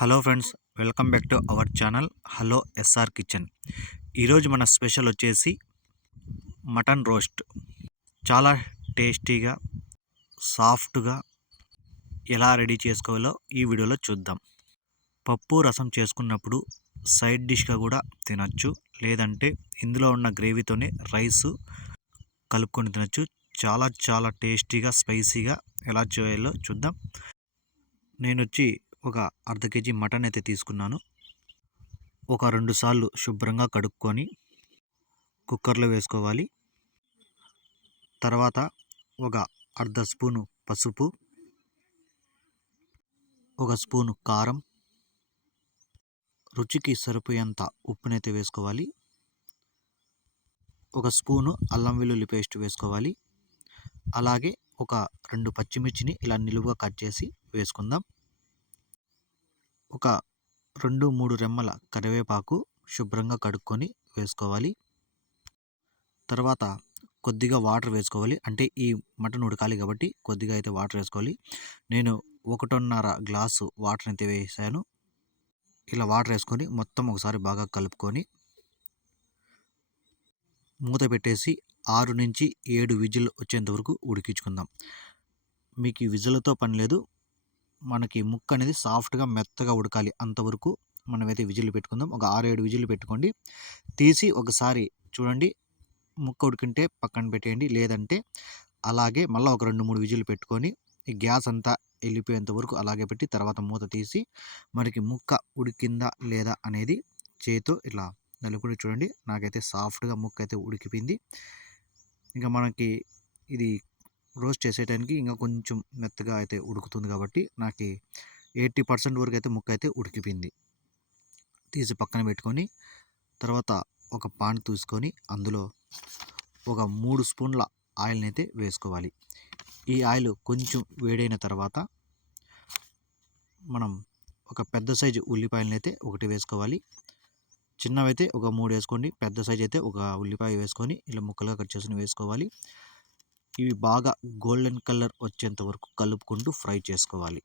Hello friends welcome back to our channel hello SR kitchen. ఈరోజు మన special వచ్చేసి mutton roast. చాలా టేస్టీగా సాఫ్ట్గా ఎలా రెడీ చేసుకోవాలో ఈ వీడియోలో చూద్దాం. పప్పు రసం చేసుకున్నప్పుడు సైడ్ డిష్గా కూడా తినచ్చు లేదంటే ఇందులో ఉన్న గ్రేవీతోనే రైస్ కలుపుకొని తినచ్చు. చాలా చాలా టేస్టీగా స్పైసీగా ఎలా చేయాలో చూద్దాం. నేను వచ్చి ఒక అర్ధ కేజీ మటన్ అయితే తీసుకున్నాను. ఒక రెండు సార్లు శుభ్రంగా కడుక్కొని కుక్కర్లో వేసుకోవాలి. తర్వాత ఒక అర్ధ స్పూను పసుపు ఒక స్పూను కారం రుచికి సరిపోయేంత ఉప్పునైతే వేసుకోవాలి. ఒక స్పూను అల్లం వెల్లుల్లి పేస్ట్ వేసుకోవాలి. అలాగే ఒక రెండు పచ్చిమిర్చిని ఇలా నిలువుగా కట్ చేసి వేసుకుందాం. ఒక రెండు మూడు రెమ్మల కరివేపాకు శుభ్రంగా కడుక్కొని వేసుకోవాలి. తర్వాత కొద్దిగా వాటర్ వేసుకోవాలి. అంటే ఈ మటన్ ఉడకాలి కాబట్టి కొద్దిగా అయితే వాటర్ వేసుకోవాలి. నేను ఒకటిన్నర గ్లాసు వాటర్ అయితే వేసాను. ఇలా వాటర్ వేసుకొని మొత్తం ఒకసారి బాగా కలుపుకొని మూత పెట్టేసి ఆరు నుంచి ఏడు విజిల్ వచ్చేంత వరకు ఉడికించుకుందాం. మీకు ఈ విజిల్తో పని లేదు. మనకి ముక్క అనేది సాఫ్ట్గా మెత్తగా ఉడకాలి అంతవరకు. మనమైతే విజిల్ పెట్టుకుందాం. ఒక ఆరు ఏడు విజిల్ పెట్టుకోండి. తీసి ఒకసారి చూడండి. ముక్క ఉడికింటే పక్కన పెట్టేయండి. లేదంటే అలాగే మళ్ళీ ఒక రెండు మూడు విజిల్ పెట్టుకొని ఈ గ్యాస్ అంతా వెళ్ళిపోయేంత వరకు అలాగే పెట్టి తర్వాత మూత తీసి మనకి ముక్క ఉడికిందా లేదా అనేది చేతితో ఇలా నలుపుకుని చూడండి. నాకైతే సాఫ్ట్గా ముక్క అయితే ఉడికిపోయింది. ఇంకా మనకి ఇది రోస్ట్ చేసేటానికి ఇంకా కొంచెం మెత్తగా అయితే ఉడుకుతుంది కాబట్టి నాకు ఎయిటీ పర్సెంట్ వరకు అయితే ముక్క అయితే ఉడికిపోయింది. తీసి పక్కన పెట్టుకొని తర్వాత ఒక పాన్ తీసుకొని అందులో ఒక మూడు స్పూన్ల ఆయిల్ని అయితే వేసుకోవాలి. ఈ ఆయిల్ కొంచెం వేడైన తర్వాత మనం ఒక పెద్ద సైజు ఉల్లిపాయలను అయితే ఒకటి వేసుకోవాలి. చిన్నవైతే ఒక మూడు వేసుకోండి పెద్ద సైజు అయితే ఒక ఉల్లిపాయ వేసుకొని ఇలా ముక్కలుగా కట్ చేసుకుని వేసుకోవాలి. ఇవి బాగా గోల్డెన్ కలర్ వచ్చేంత వరకు కలుపుకుంటూ ఫ్రై చేసుకోవాలి.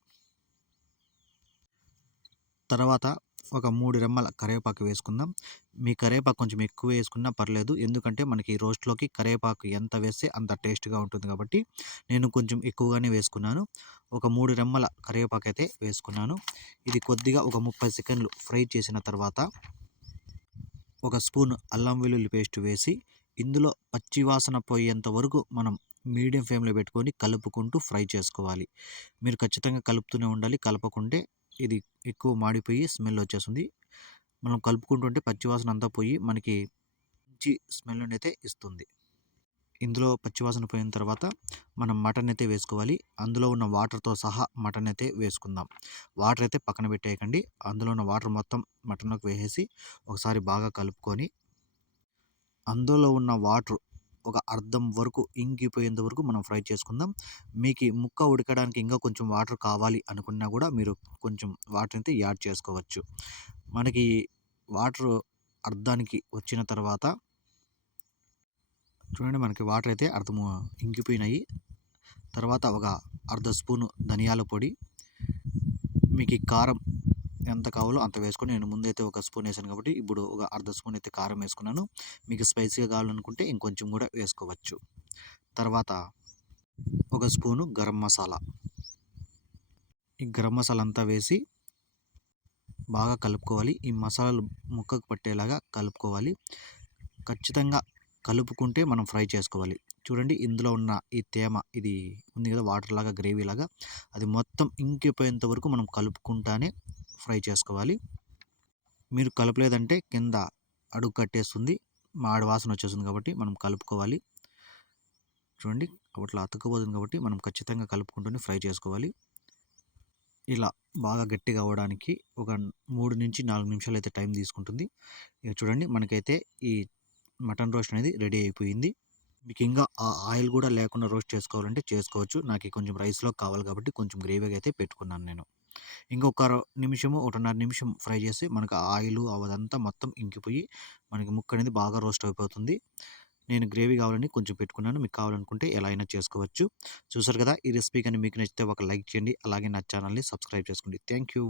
తర్వాత ఒక మూడు రెమ్మల కరివేపాకు వేసుకుందాం. మీ కరివేపాకు కొంచెం ఎక్కువ వేసుకున్నా పర్లేదు. ఎందుకంటే మనకి రోస్ట్లోకి కరివేపాకు ఎంత వేస్తే అంత టేస్ట్గా ఉంటుంది కాబట్టి నేను కొంచెం ఎక్కువగానే వేసుకున్నాను. ఒక మూడు రెమ్మల కరివేపాకు అయితే వేసుకున్నాను. ఇది కొద్దిగా ఒక ముప్పై సెకండ్లు ఫ్రై చేసిన తర్వాత ఒక స్పూన్ అల్లం వెల్లుల్లి పేస్ట్ వేసి ఇందులో పచ్చి వాసన పోయేంత వరకు మనం మీడియం ఫ్లేమ్లో పెట్టుకొని కలుపుకుంటూ ఫ్రై చేసుకోవాలి. మీరు ఖచ్చితంగా కలుపుతూనే ఉండాలి. కలపకుంటే ఇది ఎక్కువ మాడిపోయి స్మెల్ వచ్చేస్తుంది. మనం కలుపుకుంటుంటే పచ్చివాసన అంతా పోయి మనకి మంచి స్మెల్ అయితే ఇస్తుంది. ఇందులో పచ్చివాసన పోయిన తర్వాత మనం మటన్ అయితే వేసుకోవాలి. అందులో ఉన్న వాటర్తో సహా మటన్ అయితే వేసుకుందాం. వాటర్ అయితే పక్కన పెట్టేయకండి. అందులో ఉన్న వాటర్ మొత్తం మటన్లోకి వేసేసి ఒకసారి బాగా కలుపుకొని అందులో ఉన్న వాటర్ ఒక అర్థం వరకు ఇంకిపోయేంత వరకు మనం ఫ్రై చేసుకుందాం. మీకు ముక్క ఉడకడానికి ఇంకా కొంచెం వాటర్ కావాలి అనుకున్నా కూడా మీరు కొంచెం వాటర్ అయితే యాడ్ చేసుకోవచ్చు. మనకి వాటర్ అర్థానికి వచ్చిన తర్వాత చూడండి మనకి వాటర్ అయితే అర్థం ఇంకిపోయినాయి. తర్వాత ఒక అర్ధ స్పూను ధనియాల పొడి మీకు కారం ఎంత కావాలో అంత వేసుకొని నేను ముందైతే ఒక స్పూన్ వేసాను కాబట్టి ఇప్పుడు ఒక అర్ధ స్పూన్ అయితే కారం వేసుకున్నాను. మీకు స్పైసీగా కావాలనుకుంటే ఇంకొంచెం కూడా వేసుకోవచ్చు. తర్వాత ఒక స్పూను గరం మసాలా. ఈ గరం మసాలా అంతా వేసి బాగా కలుపుకోవాలి. ఈ మసాలాలు ముక్కకు పట్టేలాగా కలుపుకోవాలి. ఖచ్చితంగా కలుపుకుంటే మనం ఫ్రై చేసుకోవాలి. చూడండి ఇందులో ఉన్న ఈ తేమ ఇది ఉంది కదా వాటర్ లాగా గ్రేవీ లాగా. అది మొత్తం ఇంకిపోయేంత వరకు మనం కలుపుకుంటానే ఫ్రై చేసుకోవాలి. మీరు కలపలేదంటే కింద అడుగు కట్టేస్తుంది. మాడి వాసన వచ్చేస్తుంది కాబట్టి మనం కలుపుకోవాలి. చూడండి అట్లా అతుక్కుపోతుంది కాబట్టి మనం ఖచ్చితంగా కలుపుకుంటూనే ఫ్రై చేసుకోవాలి. ఇలా బాగా గట్టిగా అవ్వడానికి ఒక మూడు నుంచి నాలుగు నిమిషాలు అయితే టైం తీసుకుంటుంది. ఇక చూడండి మనకైతే ఈ మటన్ రోస్ట్ అనేది రెడీ అయిపోయింది. మీకు ఇంకా ఆ ఆయిల్ కూడా లేకుండా రోస్ట్ చేసుకోవాలంటే చేసుకోవచ్చు. నాకు కొంచెం రైస్లో కావాలి కాబట్టి కొంచెం గ్రేవీగా అయితే పెట్టుకున్నాను నేను. ఇంకొక నిమిషము ఒకటిన్నర నిమిషం ఫ్రై చేసి మనకు ఆయిల్ అదంతా మొత్తం ఇంకిపోయి మనకి ముక్క అనేది బాగా రోస్ట్ అయిపోతుంది. నేను గ్రేవీ కావాలని కొంచెం పెట్టుకున్నాను. మీకు కావాలనుకుంటే ఎలా అయినా చేసుకోవచ్చు. చూసారు కదా ఈ రెసిపీ కానీ మీకు నచ్చితే ఒక లైక్ చేయండి. అలాగే నా ఛానల్ని సబ్స్క్రైబ్ చేసుకోండి. Thank you.